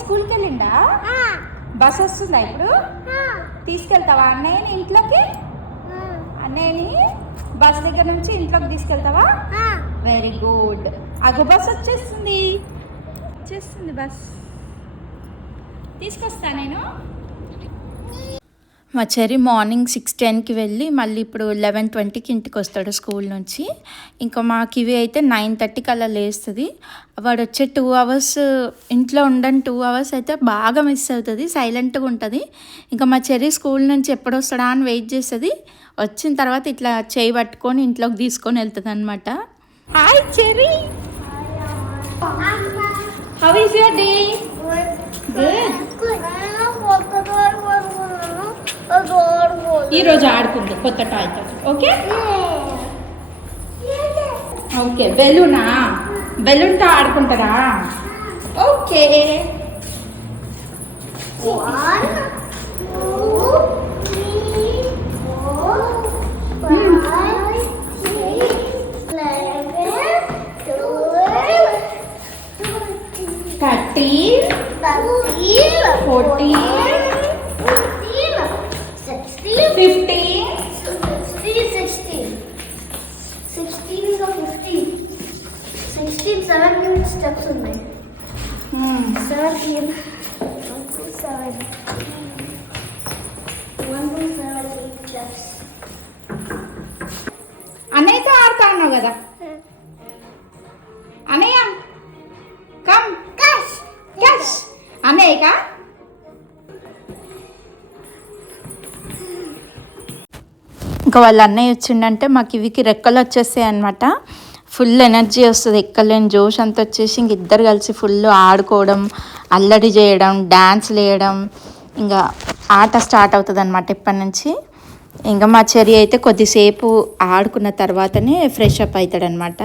స్కూల్కి వెళ్ళిండా? బస్ వస్తుందా ఇప్పుడు? తీసుకెళ్తావా అన్నయ్యని ఇంట్లోకి? అన్నయ్యని బస్ దగ్గర నుంచి ఇంట్లోకి తీసుకెళ్తావా? Very good. అగో బస్ వచ్చేస్తుంది బస్. తీసుకొస్తా నేను. మా చెర్రీ మార్నింగ్ 6:10కి వెళ్ళి మళ్ళీ ఇప్పుడు 11:20కి ఇంటికి వస్తాడు స్కూల్ నుంచి. ఇంకా మాకు ఇవి అయితే 9:30కి అలా లేస్తుంది. వాడు వచ్చే 2 అవర్స్ ఇంట్లో ఉండని 2 అవర్స్ అయితే బాగా మిస్ అవుతుంది, సైలెంట్గా ఉంటుంది. ఇంకా మా చెర్రీ స్కూల్ నుంచి ఎప్పుడు వస్తాడా అని వెయిట్ చేస్తుంది. వచ్చిన తర్వాత ఇట్లా చేయి పట్టుకొని ఇంట్లోకి తీసుకొని వెళ్తుంది అనమాట. Hi Cherry, how is your day? Good. ఈరోజు ఆడుకుంది కొత్త టాయ్ తోటి. Okay okay. బెలూన్తో ఆడుకుంటారా? ఓకే. 1 2 3 4 5 6 11 12 13 14 15 17 steps ఉన్నాయి. 17 1 2 7 steps. అన్నయ్యతో ఆడుతా అన్నావు కదా. అన్నయ్య కమ్ క్యాష్ అన్నయ్యకా? ఇంకా వాళ్ళ అన్నయ్య వచ్చిండంటే మాకు ఇవికి రెక్కలు వచ్చేస్తాయి అనమాట. ఫుల్ ఎనర్జీ వస్తుంది, ఎక్కలేని జోష్ అంతా వచ్చేసి ఇంక ఇద్దరు కలిసి ఫుల్ ఆడుకోవడం, అల్లడి చేయడం, డ్యాన్స్లు వేయడం, ఇంకా ఆట స్టార్ట్ అవుతుంది అనమాట ఇప్పటి నుంచి. ఇంకా మా చెర్రీ అయితే కొద్దిసేపు ఆడుకున్న తర్వాతనే ఫ్రెష్ అప్ అవుతాడనమాట.